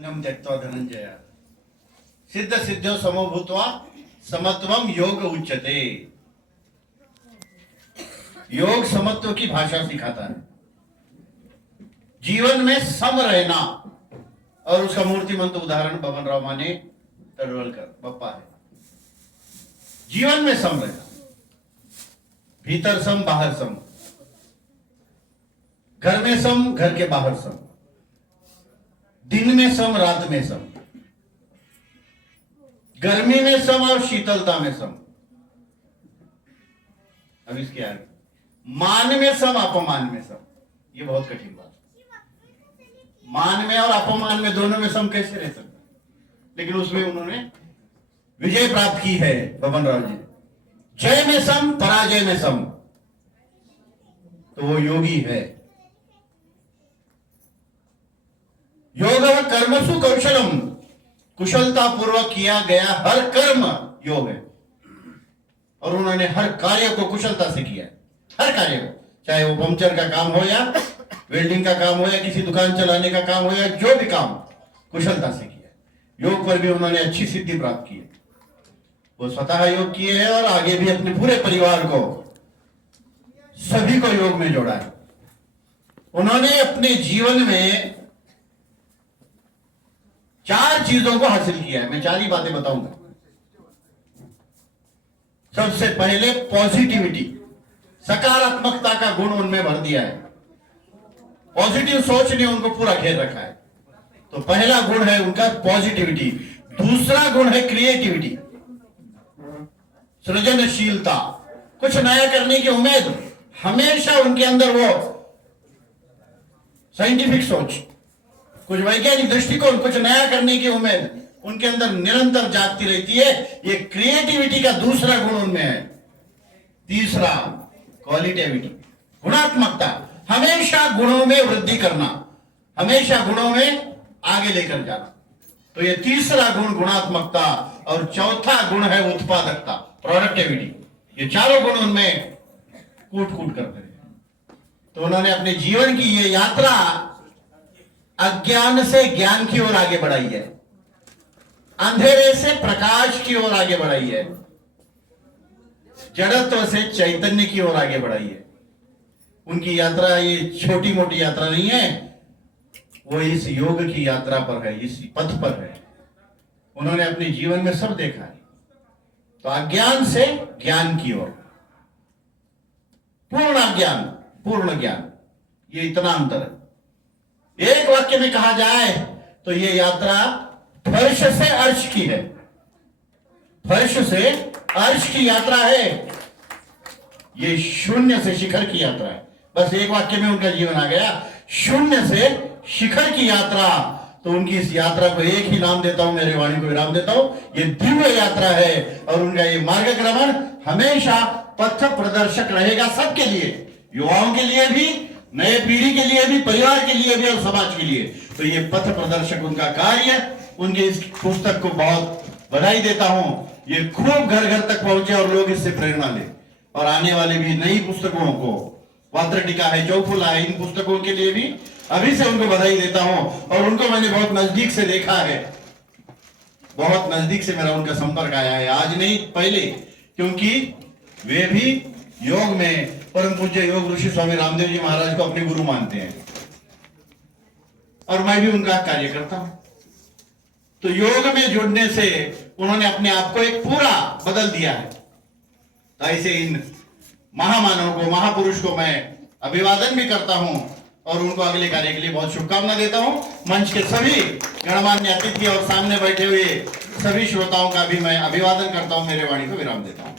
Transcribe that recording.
त्यक्त्वा धनंजय सिद्ध सिद्ध्यो समो भूत्वा समत्वम योग उच्यते। योग समत्व की भाषा सिखाता है, जीवन में सम रहना। और उसका मूर्तिमंत उदाहरण बबन राव माने तड़वलकर बप्पा है। जीवन में सम रहना, भीतर सम बाहर सम, घर में सम घर के बाहर सम, दिन में सम रात में सम, गर्मी में सम और शीतलता में सम। अब इसके आगे मान में सम अपमान में सम। ये बहुत कठिन बात, मान में और अपमान में दोनों में सम कैसे रह सकता, लेकिन उसमें उन्होंने विजय प्राप्त की है बबन राव जी। जय में सम पराजय में सम, तो वो योगी है। योग कर्मसु कौशलम, कुशलता पूर्वक किया गया हर कर्म योग है। और उन्होंने हर कार्य को कुशलता से किया है, हर कार्य को, चाहे वो पंचर का काम हो या वेल्डिंग का काम हो या किसी दुकान चलाने का काम हो या जो भी काम, कुशलता से किया। योग पर भी उन्होंने अच्छी सिद्धि प्राप्त की है। वो स्वतः योग किए हैं और आगे भी अपने पूरे परिवार को, सभी को योग में जोड़ा है। उन्होंने अपने जीवन में 4 चीजों को हासिल किया है। मैं 4 ही बातें बताऊंगा। सबसे पहले पॉजिटिविटी, सकारात्मकता का गुण उनमें भर दिया है। पॉजिटिव सोच ने उनको पूरा घेर रखा है। तो पहला गुण है उनका पॉजिटिविटी। दूसरा गुण है क्रिएटिविटी, सृजनशीलता, कुछ नया करने की उम्मीद। हमेशा उनके अंदर वो साइंटिफिक सोच, कुछ वैज्ञानिक दृष्टिकोण, कुछ नया करने की उम्मीद उनके अंदर निरंतर जागती रहती है। ये क्रिएटिविटी का दूसरा गुण उनमें है। तीसरा क्वालिटेटिविटी, गुणात्मकता, हमेशा गुणों में वृद्धि करना, हमेशा गुणों में आगे लेकर जाना। तो ये तीसरा गुण गुणात्मकता, और चौथा गुण है उत्पादकता, प्रोडक्टिविटी। ये चारों गुण उनमें कूट कूट करते हैं। तो उन्होंने अपने जीवन की ये यात्रा अज्ञान से ज्ञान की ओर आगे बढ़ाई है, अंधेरे से प्रकाश की ओर आगे बढ़ाई है, जड़त्व से चैतन्य की ओर आगे बढ़ाई है। उनकी यात्रा ये छोटी मोटी यात्रा नहीं है, वो इस योग की यात्रा पर है, इस पथ पर है। उन्होंने अपने जीवन में सब देखा है। तो अज्ञान से ज्ञान की ओर, पूर्ण अज्ञान पूर्ण ज्ञान, ये इतना अंतर है। एक वाक्य में कहा जाए तो ये यात्रा फर्श से अर्श की है, फर्श से अर्श की यात्रा है। ये शून्य से शिखर की यात्रा है। बस एक वाक्य में उनका जीवन आ गया, शून्य से शिखर की यात्रा। तो उनकी इस यात्रा को एक ही नाम देता हूं, मेरे वाणी को विराम देता हूं, ये दिव्य यात्रा है। और उनका ये मार्गक्रमण हमेशा पथ प्रदर्शक रहेगा, सबके लिए, युवाओं के लिए भी, नए पीढ़ी के लिए भी, परिवार के लिए भी और समाज के लिए। तो ये पथ प्रदर्शक उनका कार्य। उनके इस पुस्तक को बहुत बधाई देता हूं। ये खूब घर घर तक पहुंचे और लोग इससे प्रेरणा ले। और आने वाले भी नई पुस्तकों को, वात्रटिका है, चौफुला है, इन पुस्तकों के लिए भी अभी से उनको बधाई देता हूं। और उनको मैंने बहुत नजदीक से देखा है, बहुत नजदीक से मेरा उनका संपर्क आया है, आज नहीं पहले, क्योंकि वे भी योग में परम पूज्य योग ऋषि स्वामी रामदेव जी महाराज को अपने गुरु मानते हैं, और मैं भी उनका कार्य करता हूं। तो योग में जुड़ने से उन्होंने अपने आप को एक पूरा बदल दिया है। तो ऐसे इन महामानव को, महापुरुष को मैं अभिवादन भी करता हूं और उनको अगले कार्य के लिए बहुत शुभकामना देता हूं। मंच के सभी गणमान्य अतिथि और सामने बैठे हुए सभी श्रोताओं का भी मैं अभिवादन करता हूं, मेरे वाणी को विराम देता हूं।